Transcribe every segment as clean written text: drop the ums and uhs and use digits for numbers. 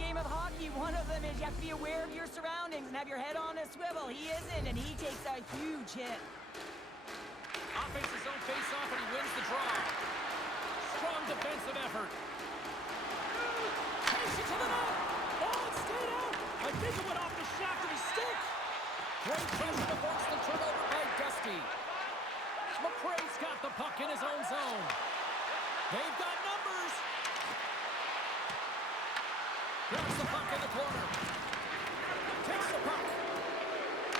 game of hockey. One of them is you have to be aware of your surroundings and have your head on a swivel. He isn't, and he takes a huge hit. Offense his own face-off, and he wins the draw. Strong defensive effort. Takes it to the net. Oh, it stayed out. I think it went off the shaft of his stick. Great pressure to force the turnover by Dusty. McRae's got the puck in his own zone. They've got numbers. Grabs the puck in the corner. Takes the puck.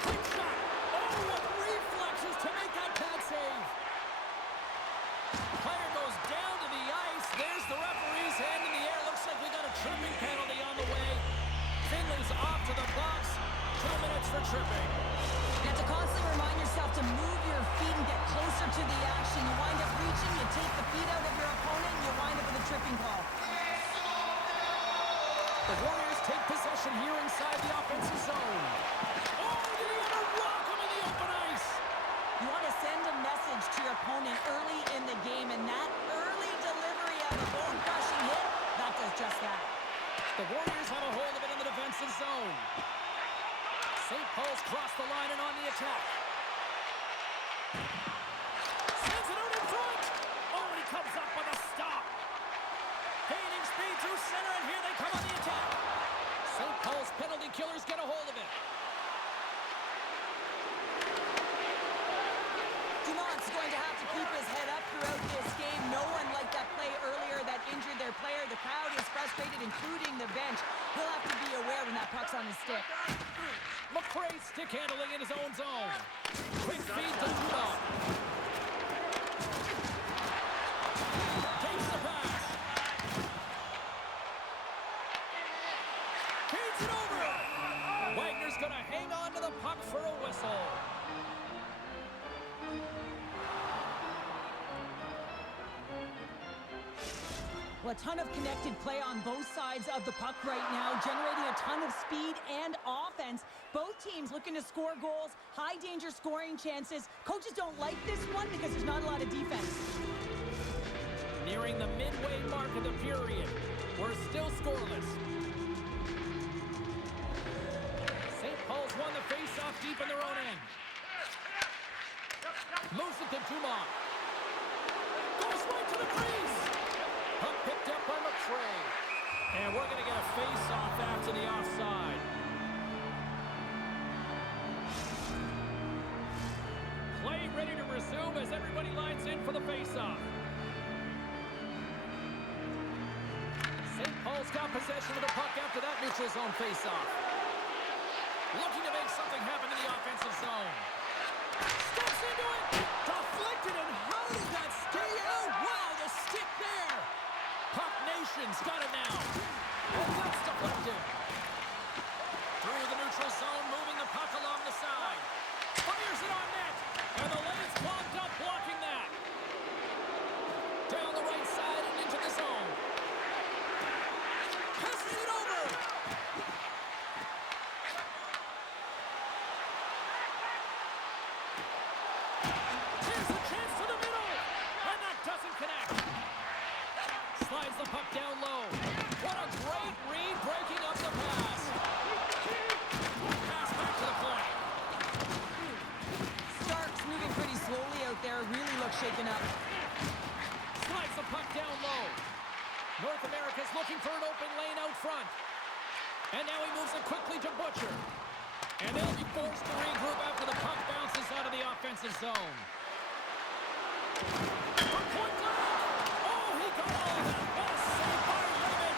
Quick shot. Oh, with reflexes to make that pad save. Player goes down to the ice. There's the referee's hand in the air. Looks like we got a tripping penalty on the way. Finley's off to the box. 2 minutes for tripping. You have to constantly remind yourself to move your feet and get closer to the action. You wind up reaching, you take the feet out of your opponent, and you wind up with a tripping call. The Warriors take possession here inside the offensive zone. Oh, did he ever rock him in the open ice? You want to send a message to your opponent early in the game, and that early delivery of a bone-crushing hit, that does just that. The Warriors have a hold of it in the defensive zone. St. Paul's crossed the line and on the attack. Sends it out in front. Oh, and he comes up with a stop. Gaining speed through center, and here they come on the attack. St. Paul's penalty killers get a hold of it. Dumont's going to have to keep his head up throughout this game. No one liked that play earlier that injured their player. The crowd is frustrated, including the bench. He'll have to be aware when that puck's on his stick. McRae stick handling in his own zone. Quick feed to Dumont. Takes the pass. Feeds it over. Wagner's going to hang on to the puck for a whistle. Well, a ton of connected play on both sides of the puck right now, generating a ton of speed and offense. Both teams looking to score goals, high-danger scoring chances. Coaches don't like this one because there's not a lot of defense. Nearing the midway mark of the period. We're still scoreless. St. Paul's won the face-off deep in their own end. Moves it to Dumont. Goes right to the crease. Puck picked up by McRae. And we're going to get a face-off after the offside. Play ready to resume as everybody lines in for the face-off. St. Paul's got possession of the puck after that neutral zone face-off. Looking to make something happen in the offensive zone. Steps into it. Deflected, and how did that stay out? Wow, the stick there. Puck Nation's got it now. And that's deflected. Through the neutral zone, moving the puck along the side. Fires it on net. And the lane's clogged up, blocking that. Down the right side and into the zone. Passes it over. Here's a chance to the middle. And that doesn't connect. Slides the puck down low. What a great read, breaking up the pass. Pass back to the point. Stark's moving pretty slowly out there, really looks shaken up. Slides the puck down low. North America's looking for an open lane out front. And now he moves it quickly to Butcher. And they'll be forced to regroup after the puck bounces out of the offensive zone. From point blank. Oh, he got all of that. What a save by Lehman.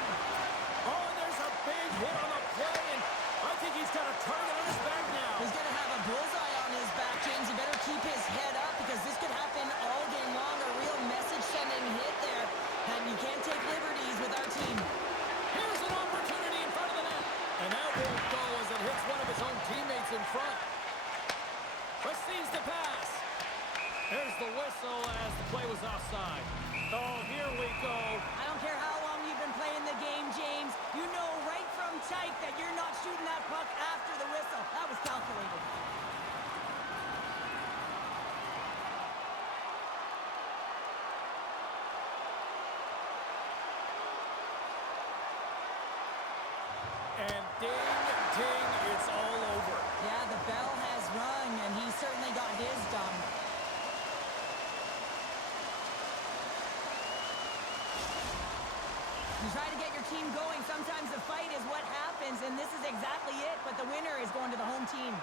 Oh, and there's a big hit on the play, and I think he's got a target on his back now. He's going to have a bullseye on his back, James. He better keep his head up because this could happen all game long. A real message-sending hit there, and you can't take liberties with our team. Here's an opportunity in front of the net. And that won't go as it hits one of his own teammates in front. Receives the pass. And ding, ding, it's all over. Yeah, the bell has rung, and he certainly got his done. You try to get your team going. Sometimes a fight is what happens, and this is exactly it, but the winner is going to the home team.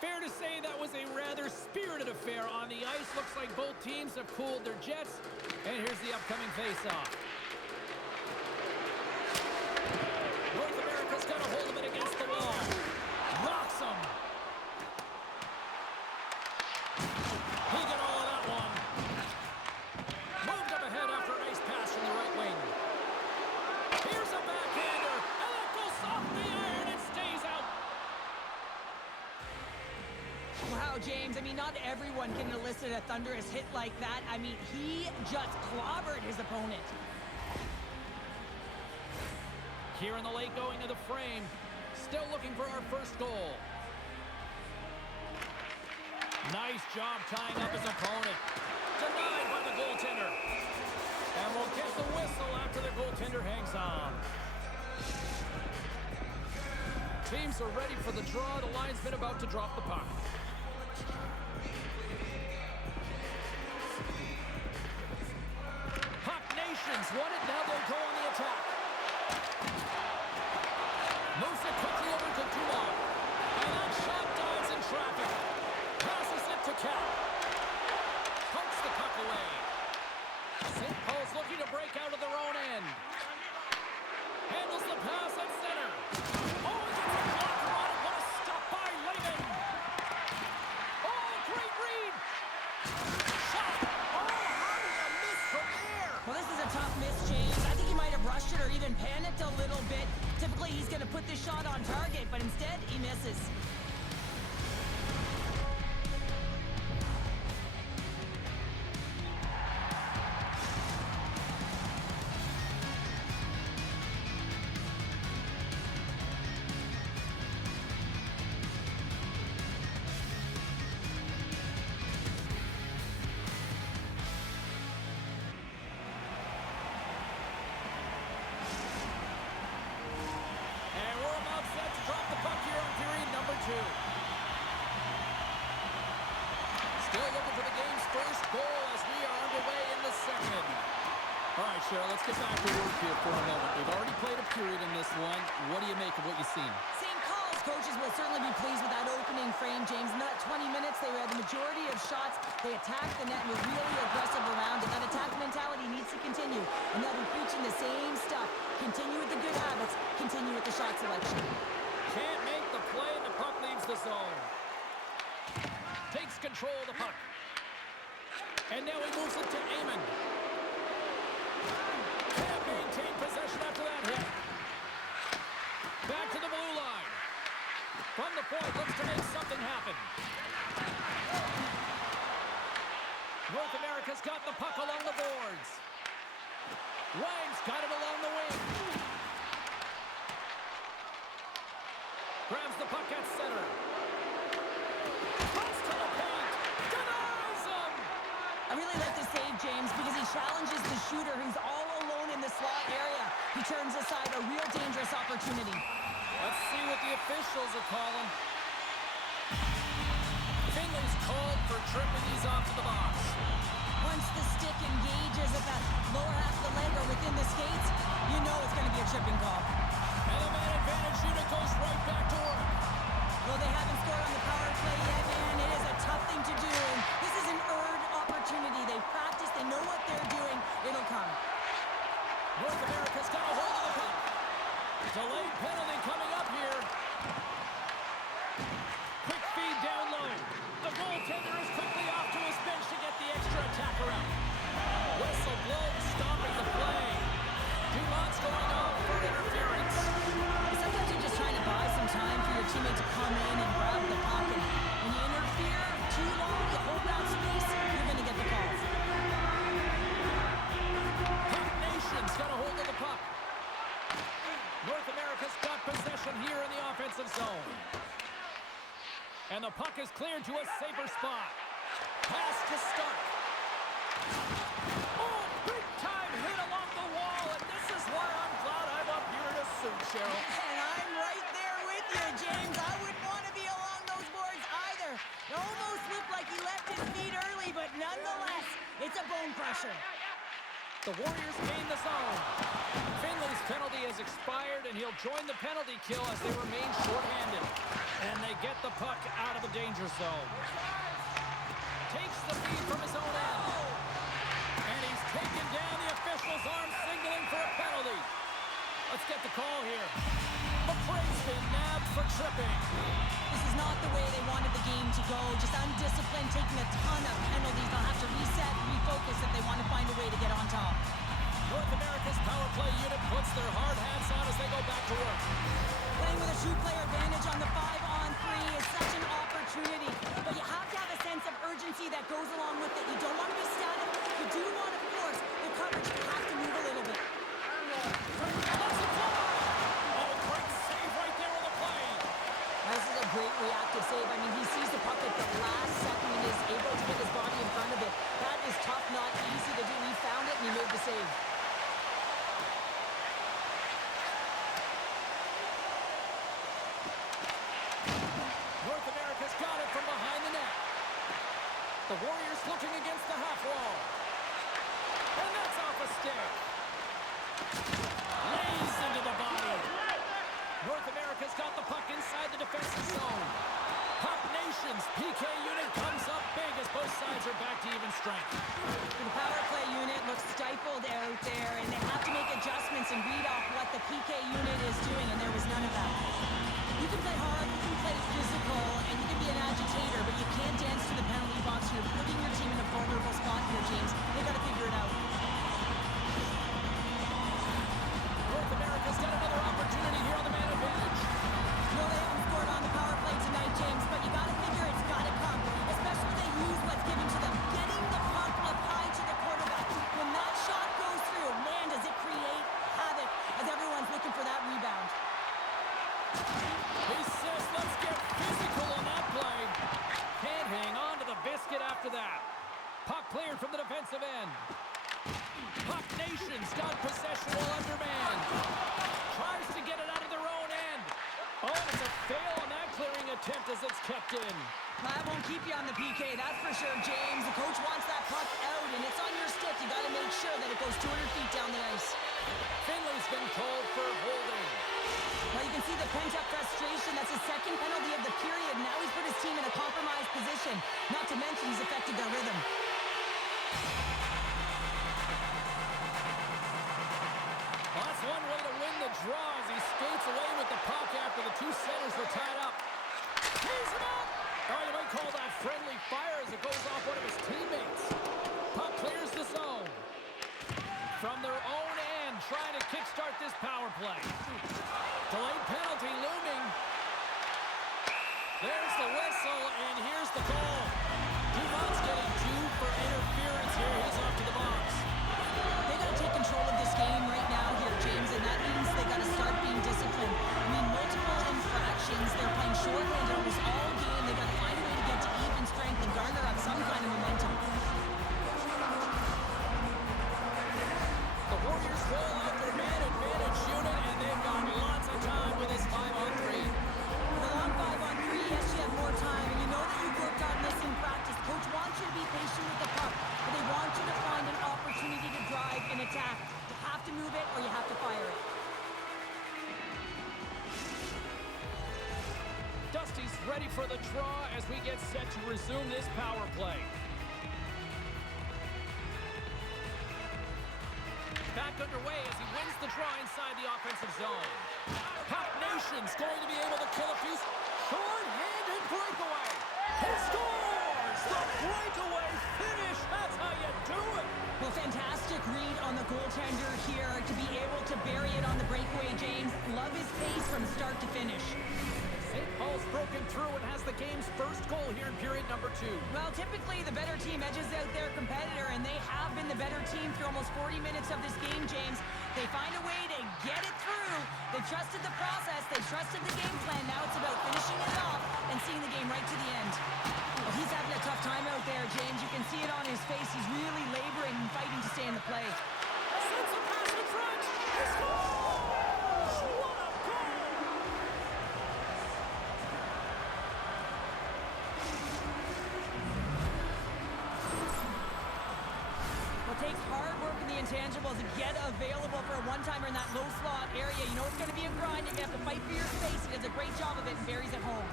Fair to say that was a rather spirited affair on the ice. Looks like both teams have cooled their jets. And here's the upcoming face-off. North America's got a hold of it against the wall. Rocks him. He got all of that one. Moved up ahead after a nice pass from the right wing. Here's a backhander. And that goes off the iron and stays out. Wow, James, I mean, not everyone can elicit a thunderous hit like that. I mean, he just clobbered his opponent. Here in the late going of the frame. Still looking for our first goal. Nice job tying up his opponent. Denied by the goaltender. And we'll get the whistle after the goaltender hangs on. Teams are ready for the draw. The linesman about to drop the puck. Puck Nations won it. Now they'll go on the attack. Moves it quickly over to Dumont. And that shot dives in traffic. Passes it to Cap. Pokes the puck away. St. Paul's looking to break out of their own end. Handles the pass at center. Oh, he gets a blocker on it. What a stop by Lehman. Oh, great read. Shot. Oh, how did you miss from there? Well, this is a tough miss, James. I think he might have rushed it or even panicked a little bit. Typically, he's going to put this shot on target, but instead, he misses. Still looking for the game's first goal as we are underway in the second. All right, Cheryl, let's get back to work here for a moment. We've already played a period in this one. What do you make of what you've seen? St. Paul's coaches will certainly be pleased with that opening frame, James. In that 20 minutes, they had the majority of shots. They attacked the net and were really aggressive around it. That attack mentality needs to continue. And they'll be preaching the same stuff. Continue with the good habits. Continue with the shot selection. Can't make the play, and the puck leaves the zone. Takes control of the puck. And now he moves it to Amon. Can't maintain possession after that hit. Back to the blue line. From the point, looks to make something happen. North America's got the puck along the boards. Wang's got it along the wing. Grabs the puck at center. Pass to the paint. Denies him. I really like this save, James, because he challenges the shooter who's all alone in the slot area. He turns aside a real dangerous opportunity. Let's see what the officials are calling. Finley's called for tripping. He's off to the box. Once the stick engages at the lower half of the leg or within the skates, you know it's going to be a tripping call. And the man advantage unit goes right back to work. Well, they haven't scored on the power play yet, man. It is a tough thing to do, and this is an earned opportunity. They practice, they know what they're doing. It'll come. North America's got a hold of the puck. Delayed penalty coming up here. Quick feed down low. The goaltender is quickly off to his bench to get the extra attacker out. Whistle blows, stopping the play. Dumont's going off for interference. Sometimes you're just trying to buy some time for your teammate to come in and grab the puck. And when you interfere too long, you hold that space, you're going to get the calls. Puck Nation's got a hold of the puck. North America's got possession here in the offensive zone. And the puck is cleared to a safer spot. Pass to Stark. Oh, big time hit along the wall, and this is Cheryl. And I'm right there with you, James. I wouldn't want to be along those boards either. It almost looked like he left his feet early, but nonetheless, it's a bone crusher. The Warriors gain the zone. Finley's penalty has expired, and he'll join the penalty kill as they remain shorthanded. And they get the puck out of the danger zone. Takes the feed from his own end. And he's taken down. The official's arm signaling for a penalty. Let's get the call here. McRae's been nabbed for tripping. This is not the way they wanted the game to go. Just undisciplined, taking a ton of penalties. They'll have to reset and refocus if they want to find a way to get on top. North America's power play unit puts their hard hats on as they go back to work. Playing with a two-player advantage on the 5-on-3 is such an opportunity. But you have to have a sense of urgency that goes along with it. You don't want to be static. You do want to force the coverage to have to move a little bit. This is a great reactive save. I mean, he sees the puck at the last second and is able to get his body in front of it. That is tough, not easy to do. He found it and he made the save. North America's got it from behind the net. The Warriors looking against the half wall. And that's off a stick. Lays into the body. North America's got the puck inside the defensive zone. Puck Nation's PK unit comes up big as both sides are back to even strength. The power play unit looks stifled out there, and they have to make adjustments and read off what the PK unit is doing, and there was none of that. You can play hard, you can play physical, and you can be an agitator, but you can't dance to the penalty box. You're putting your team in a vulnerable spot here, James. They got to figure it out. North America's got another opportunity here on the man advantage. No, they haven't scored on the power play tonight, James, but you got to figure it's got to come, especially when they use what's given to them. Getting the puck up high to the quarterback. When that shot goes through, man, does it create havoc as everyone's looking for that rebound. He says, let's get physical on that play. Can't hang on to the biscuit after that. Puck cleared from the defensive end. Puck Nation's got possession while undermanned. Tries to get it out of their own end. Oh, it's a fail on that clearing attempt as it's kept in. That won't keep you on the PK, that's for sure, James. The coach wants that puck out, and it's on your stick. You got to make sure that it goes 200 feet down the ice. Finley's been called for holding. Well, you can see the pent-up frustration. That's his second penalty of the period. Now he's put his team in a compromised position. Not to mention he's affected their rhythm. Well, that's one way to win the draw as he skates away with the puck after the two centers were tied up. Tees him up! Oh, you might call that friendly fire as it goes off one of his teammates. Puck clears the zone. From their own end, trying to kickstart this power play. Delayed penalty looming. There's the whistle, and here's the call. Dumont's getting due for interference here. He's off to the box. They got to take control of this game right now here, James, and that means they got to start being disciplined. I mean, multiple infractions. They're playing shorthanded almost all game. They got to find a way to get to even strength and garner up some kind of momentum. The Warriors roll out their man advantage unit, and they've got lots of time with this 5-on-3. The long 5-on-3, yes, you have more time, and you know that you've worked on this in practice. Coach wants you to be patient with the puck, but they want you to find an opportunity to drive and attack. You have to move it, or you have to fire it. Dusty's ready for the draw as we get set to resume this power play. Back underway as he wins the draw inside the offensive zone. Puck Nation's going to be able to kill a few. Short-handed breakaway. He scores! The breakaway finish. That's how you do it. Well, fantastic read on the goaltender here to be able to bury it on the breakaway, James. Love his pace from start to finish. St. Paul's broken through and has the game's first goal here in period number 2. Well, typically the better team edges out their competitor, and they have been the better team through almost 40 minutes of this game, James. They find a way to get it through. They trusted the process. They trusted the game plan. Now it's about finishing it off and seeing the game right to the end. Well, he's having a tough time out there, James. You can see it on his face. He's really laboring and fighting to stay in the play. Sends a pass in front. He scores! What a goal! the intangibles get available for a one-timer in that low slot area. You know it's going to be a grind. You're going to have to fight for your space. He does a great job of it, and Barry's at home.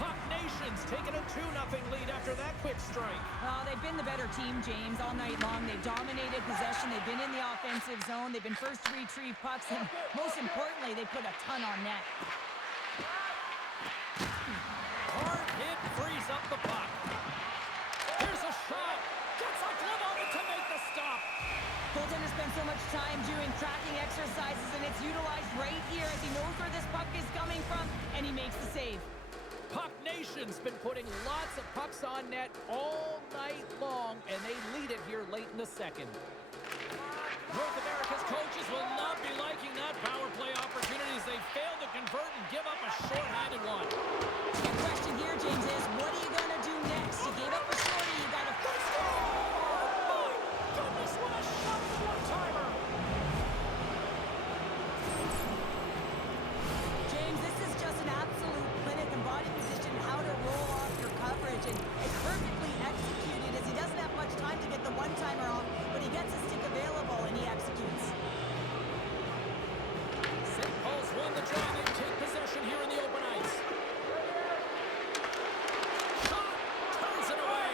Puck Nation's taking a 2-0 lead after that quick strike. Well, they've been the better team, James, all night long. They've dominated possession. They've been in the offensive zone. They've been first to retrieve pucks, and most importantly, they put a ton on net. Hard hit frees up the puck. Here's a shot. Gets a glove on it to make the stop. Goaltender spends so much time doing tracking exercises, and it's utilized right here as he knows where this puck is coming from, and he makes the save. Puck Nation's been putting lots of pucks on net all night long, and they lead it here late in the second. North America's coaches will not be liking that power play opportunity as they fail to convert and give up a short-handed one. The question here, James, is what are you going to do next? You gave up a shorty, you got to fix it. Oh, my goodness, what a shot for one-timer! James, this is just an absolute clinic in body position, how to roll off your coverage, and it's perfectly executed as he doesn't have much time to get the one-timer off, but he gets his stick available and he executes. St. Paul's won the draw. They take possession here in the open ice. Shot! Turns it away!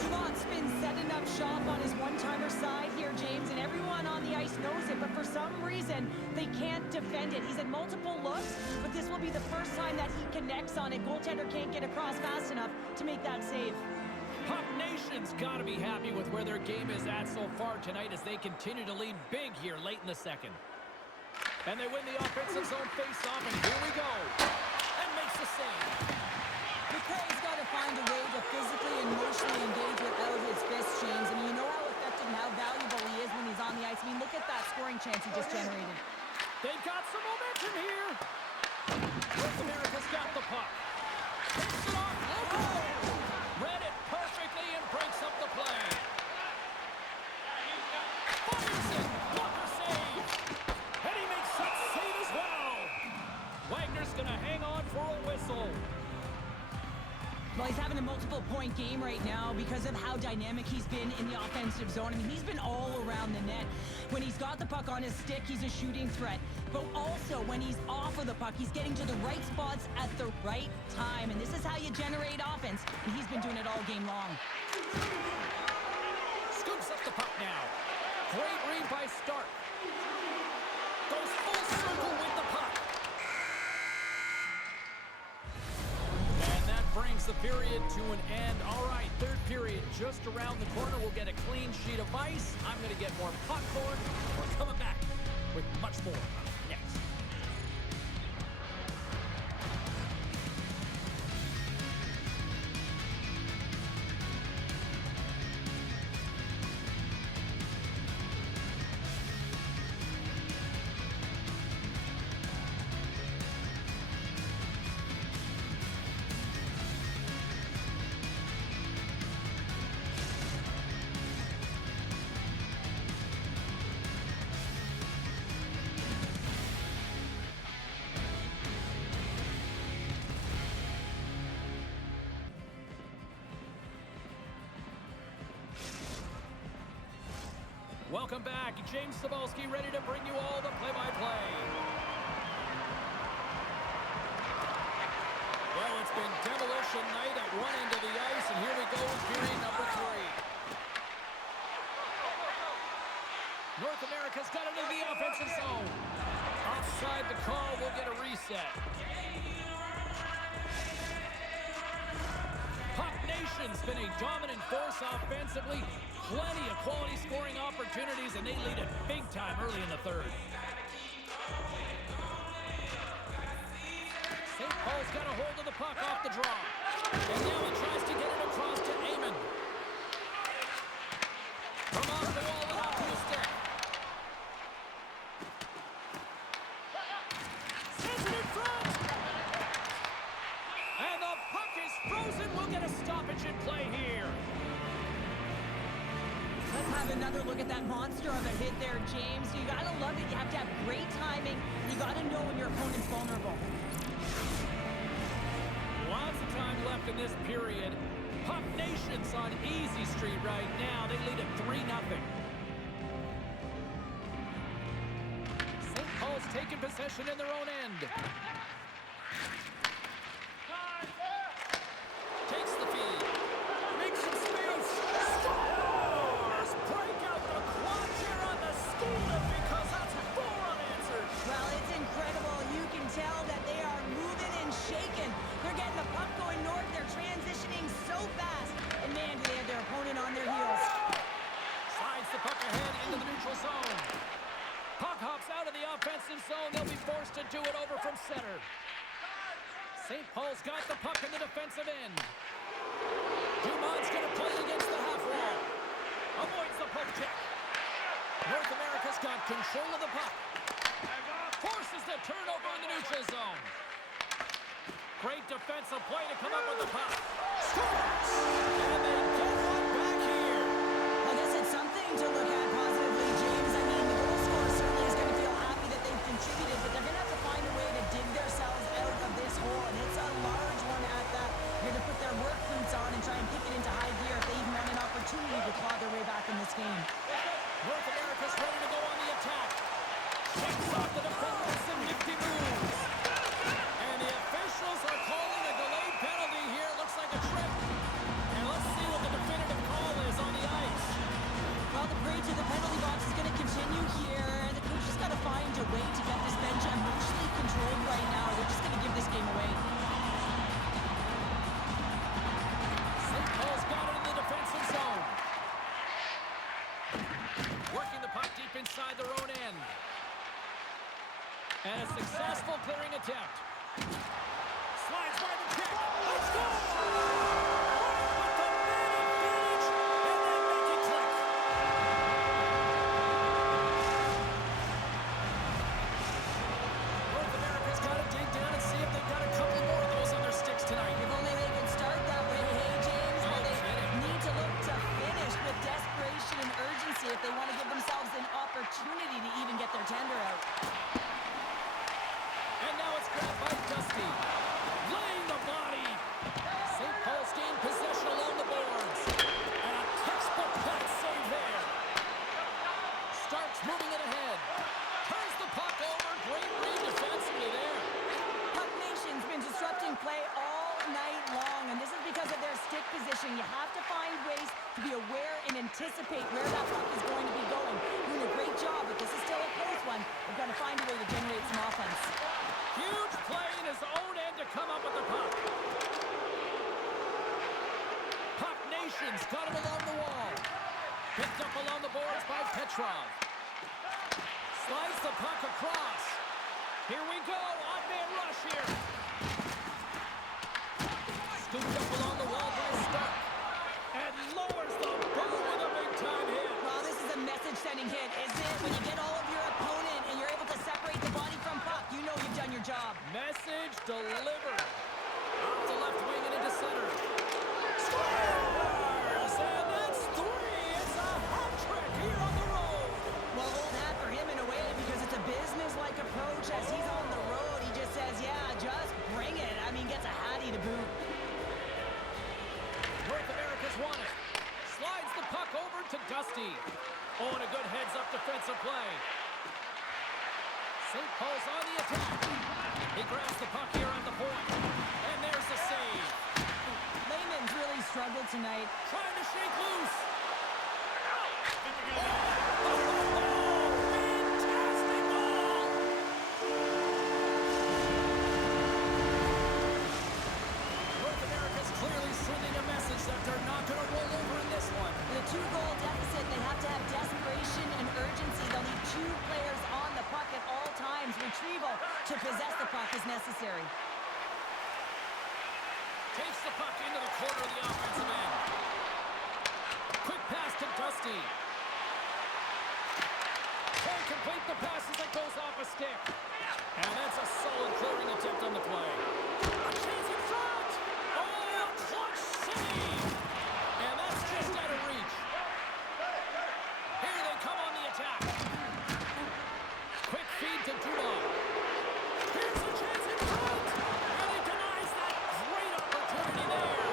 Dumont's been setting up shop on his one-timer side here, James, and everyone on the ice knows it, but for some reason, they can't defend it. He's had multiple looks, but this will be the first time that he connects on it. Goaltender can't get across fast enough to make that save. Puck Nation's got to be happy with where their game is at so far tonight as they continue to lead big here late in the second. And they win the offensive zone face-off, and here we go. And makes the save. McRae's got to find a way to physically and emotionally engage without his fists, James. I mean, you know how effective and how valuable he is when he's on the ice. I mean, look at that scoring chance he just generated. They've got some momentum here. North America's got the puck. Takes it off. Oh! Read it perfectly and breaks up the play. Fires it. Blocker save. And he makes that save as well. Wagner's going to hang on for a whistle. Well, he's having a multiple-point game right now because of how dynamic he's been in the offensive zone. I mean, he's been all around the net. When he's got the puck on his stick, he's a shooting threat. But also, when he's off of the puck, he's getting to the right spots at the right time. And this is how you generate offense, and he's been doing it all game long. Scoops up the puck now. Great read by Stark. Goes full circle with the puck. And that brings the period to an end. All right, third period just around the corner. We'll get a clean sheet of ice. I'm going to get more popcorn. We're coming back with much more next. Welcome back. James Cybulski ready to bring you all the play-by-play. Well, it's been demolition night at one end of the ice, and here we go with period number 3. North America's got it into the offensive zone. Offside the call, will get a reset. Puck Nation's been a dominant force offensively. Plenty of quality scoring opportunities, and they lead it big time early in the third. St. Paul's got a hold of the puck off the draw. And now he tries to get it across to Amon. From off the wall and off to his stick. Sends it in front. And the puck is frozen. We'll get a stoppage in play here. Let's have another look at that monster of a hit there, James. You gotta love it. You have to have great timing. You gotta know when your opponent's vulnerable. Lots of time left in this period. Puck Nation's on easy street right now. They lead at 3-0. St. Paul's taking possession in their own end. Takes the feed. Makes some space. Scores! Break out the quad here on the Skodenn because that's 4 unanswered. Well, it's incredible. You can tell that they are moving and shaking. They're getting the puck going north. They're transitioning so fast. And man, do they have their opponent on their heels. Slides the puck ahead into the neutral zone. Puck hops out of the offensive zone. They'll be forced to do it over from center. St. Paul's got the puck in the defensive end. Dumont's going to play against the half wall. Avoids the poke check. North America's got control of the puck. Forces the turnover in the neutral zone. Great defensive play to come up with the puck. Scores! And they get one back here. I guess it's something to look at positively, James. I mean, the goal scorer certainly is going to feel happy that they've contributed, but they're going to have to find a way to dig themselves out of this hole, and it's a large one at that. They're going to put their work boots on and try and kick it into high gear if they even want an opportunity to claw their way back in this game. North America's ready to go on the attack. Takes off the defender with some nifty moves. And the officials are calling a delayed penalty here. Looks like a trip. And let's see what the definitive call is on the ice. Well, the parade to the penalty box is going to continue here, and the coach has got to find a way to get this bench emotionally controlled right now. They're just going to give this game away. St. Paul's got it in the defensive zone. Working the puck deep inside their own end. And a successful clearing attempt. Slides by the kick. Let's go! With the man advantage, and then make it click. North America's got to dig down and see if they've got a couple more of those on their sticks tonight. If only they can start that way, hey, James. But they need to look to finish with desperation and urgency if they want to give themselves an opportunity to even get their tender out. And now it's grabbed by Dusty. Laying the body. St. Paul's gained possession along the boards. And a textbook pass save there. Starks moving it ahead. Turns the puck over. Great read defensively there. Puck Nation's been disrupting play all night long, and this is because of their stick position. You have to find ways to be aware and anticipate where that puck is going to be going. Doing a great job, but this is still a close one. They've got to find a way to generate some offense. Huge play in his own end to come up with the puck. Puck Nation's got it along the wall. Picked up along the boards by Petrov. Slides the puck across. Here we go. Odd man rush here. Scooped up along the wall by Stark. And lowers the boom with a big-time hit. Well, this is a message-sending hit, isn't it? When you get all of your opponent and you're able to separate the body from puck, you know you've done your job. Message delivered. Off the left wing and into center. Scores! And that's 3. It's a hat trick here on the road. Well, old hat for him in a way because it's a business-like approach. As he's on the road, he just says, yeah, just bring it. I mean, gets a hattie to boot. North America's won it. Slides the puck over to Dusty. Oh, and a good heads-up defensive play. St. Paul's on the attack. He grabs the puck here on the point. And there's the save. Lehman's really struggled tonight. Trying to shake loose. Fantastic ball! North America's clearly sending a message that they're not going to roll over in this one. With a 2-goal deficit, they have to have desperation and urgency. They'll need 2 players on the puck at all times. Retrieval to possess the puck is necessary. Takes the puck into the corner of the offensive end. Quick pass to Dusty. Can't complete the pass as it goes off a stick. And that's a solid clearing attempt on the play. A chance in front! Oh, a clutch save! And that's just out of reach. Here they come on the attack. Quick feed to Dumont. Here's a chance in front! And he denies that great opportunity there.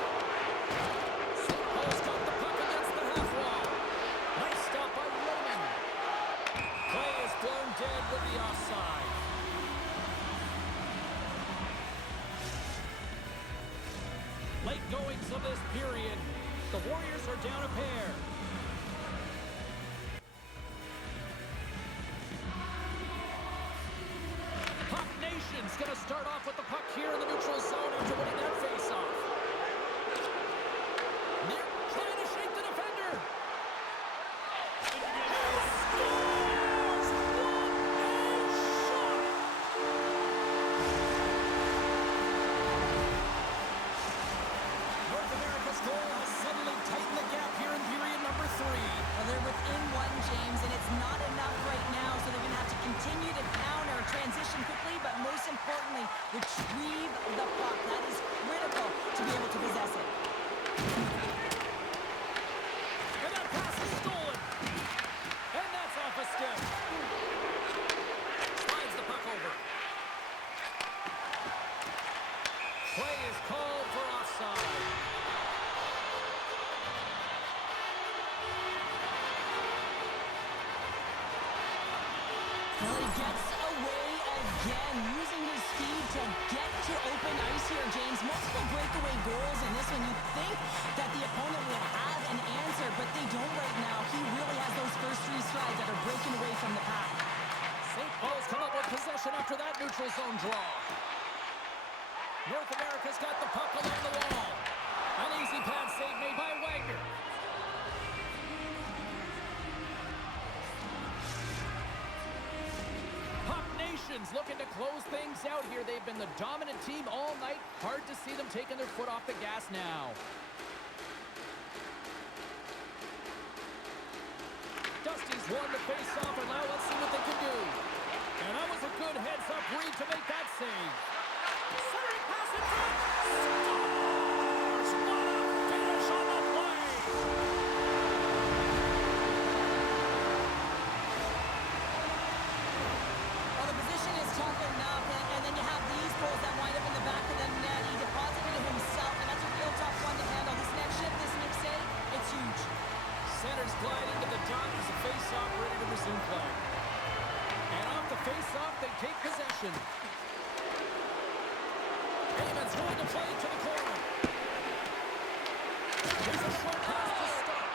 Late goings of this period. The Warriors are down a pair. Puck Nation's going to start off with the puck here in the neutral zone after winning that face-off. Near trying to shake the defender. He scores! What a shot! North America's goal has suddenly tightened the gap here in period number 3. Well, they're within one, James, and it's not enough right now, so they're going to have to continue to counter, transition quickly, but most importantly, retrieve the puck. That is critical to be able to possess it. And that pass is stolen. And that's off a stick. Slides the puck over. Play is called for offside. Well, he gets away again, using his speed to get to open ice here, James. Multiple breakaway goals in this one. You'd think that the opponent would have an answer, but they don't right now. He really has those first 3 strides that are breaking away from the pack. St. Paul's come up with possession after that neutral zone draw. North America's got the puck along the wall. An easy pad save made by Wagner. Puck Nation's looking to close things out here. They've been the dominant team all night. Hard to see them taking their foot off the gas now. Dusty's won the face-off, and now let's see what they can do. And that was a good heads-up read to make that save. Centering pass in front. Scores! What a finish on the play! Well, the position is tough enough, and then you have these goals that wind up in the back of the net. He deposited it himself, and that's a real tough one to handle. This next shift, this next save, it's huge. Centers glide into the dot as the face-off ready to resume play. And off the face-off, they take possession. Heyman's going to play to the corner. Here's a short pass to Stark.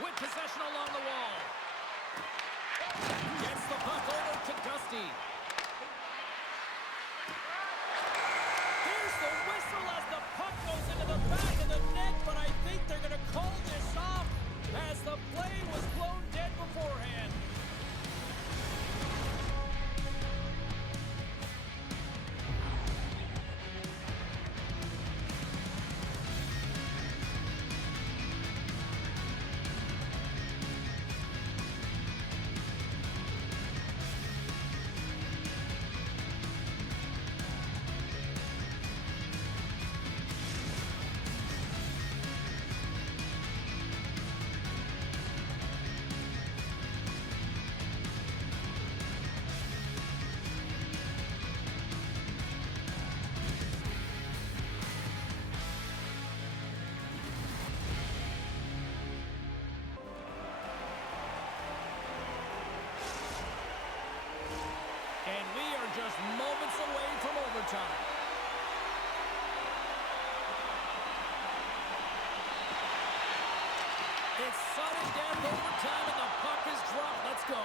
With possession along the wall. Gets the puck over to Dusty. Here's the whistle as the puck goes into the back of the net, but I think they're going to call this off as the play was blown dead beforehand. And we are just moments away from overtime. It's sudden death overtime, and the puck is dropped. Let's go.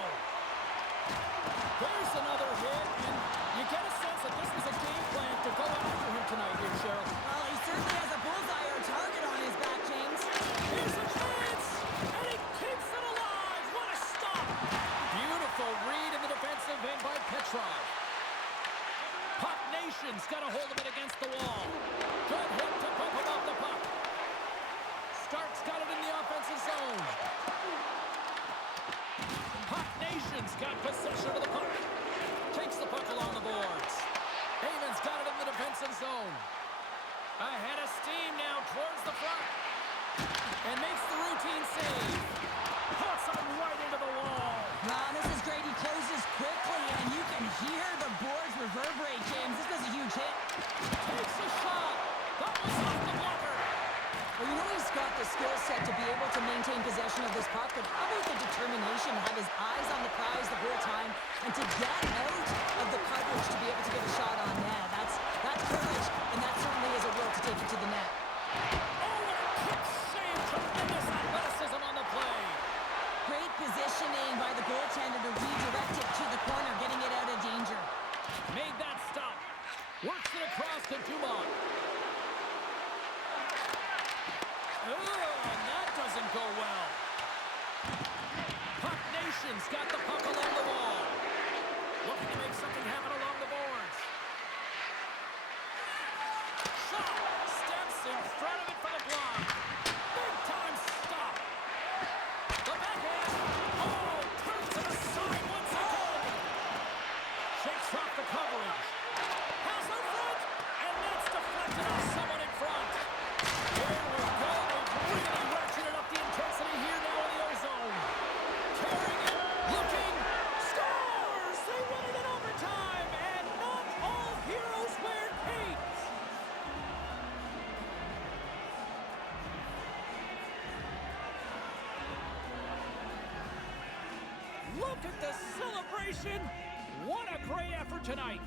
There's another hit, and you get a sense that this was a game plan to go after him tonight here, Cheryl. Well, he certainly has a bullseye or a target on his back, James. Here's a chance, and he keeps it alive. What a stop. Beautiful read in the defensive end by Petrov. Puck Nation's got a hold of it against the wall. Good hit to bump him off the puck. Stark's got it in the offensive zone. Puck Nation's got possession of the puck. Takes the puck along the boards. Heyman's got it in the defensive zone. Ahead of steam now towards the front. And makes the routine save. Puts him right into the wall. Wow, this is great. He closes quickly, and you can hear the boards reverberate, James. This was a huge hit. Takes a shot. That was off the blocker. Well, you know he's got the skill set to be able to maintain possession of this puck, but how about the determination to have his eyes on the prize the whole time and to get out of the coverage to be able to get a shot on net? That's courage, and that certainly is a will to take it to Skodenn's got the puck along the wall. Looking to make something happen along the boards. Shot! Steps in front of it for the block. Big time stop. The backhand. Oh, turns to the side once again. Shakes off the coverage. Pass out front. And that's deflected off someone in front. Here we go. They've really ratcheted up the intensity here now in the O-zone. Carrying it. Looking. Scores! They win it in overtime. And not all heroes wear capes. Look at the celebration. What a great effort tonight.